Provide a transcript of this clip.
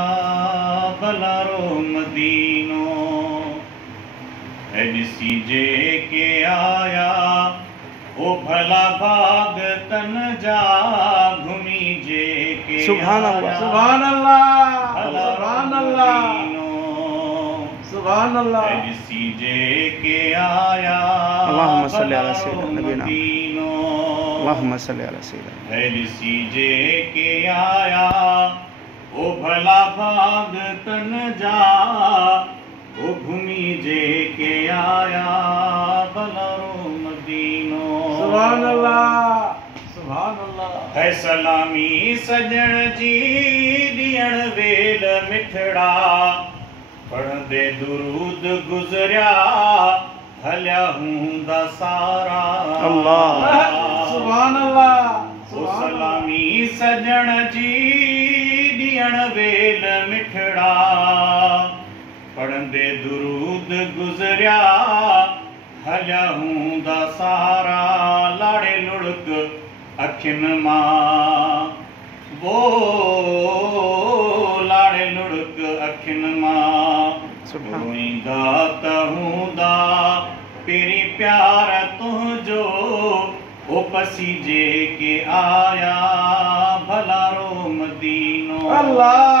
भलारो मदीनो ॾिसी जे के आया ओ भला भाग तन जा घुमी जे के सुभान अल्लाह सुभान अल्लाह सुभान अल्लाह सुभान अल्लाह ॾिसी जे के आया अल्लाहुम्मा सल्ली अला सय्यिदना नबीना मदीनो अल्लाहुम्मा सल्ली अला सय्यिदना ॾिसी जे के आया ओ भला भाग तन जा ओ घुमी जे के आया भलारो मदीनो सुभान अल्लाह है सलामी सजण जी ॾियण वेल मिठड़ा पढ़ंदे दुरूद गुज़रिया हलिया हूंदा सारा अल्लाह सुभान अल्लाह ओ सलामी सजण जी ॾियण वेल मिठड़ा पढ़ंदे दुरूद गुज़रिया हलिया हूंदा सारा लाड़े लुढ़क अखियुनि मां वो लाड़े लुढ़क अखियुनि मां रोईंदा त हूंदा पहिरीं प्यार तुंहिंजो ओ पसी जे के आया भलारो मदीनो अल्लाह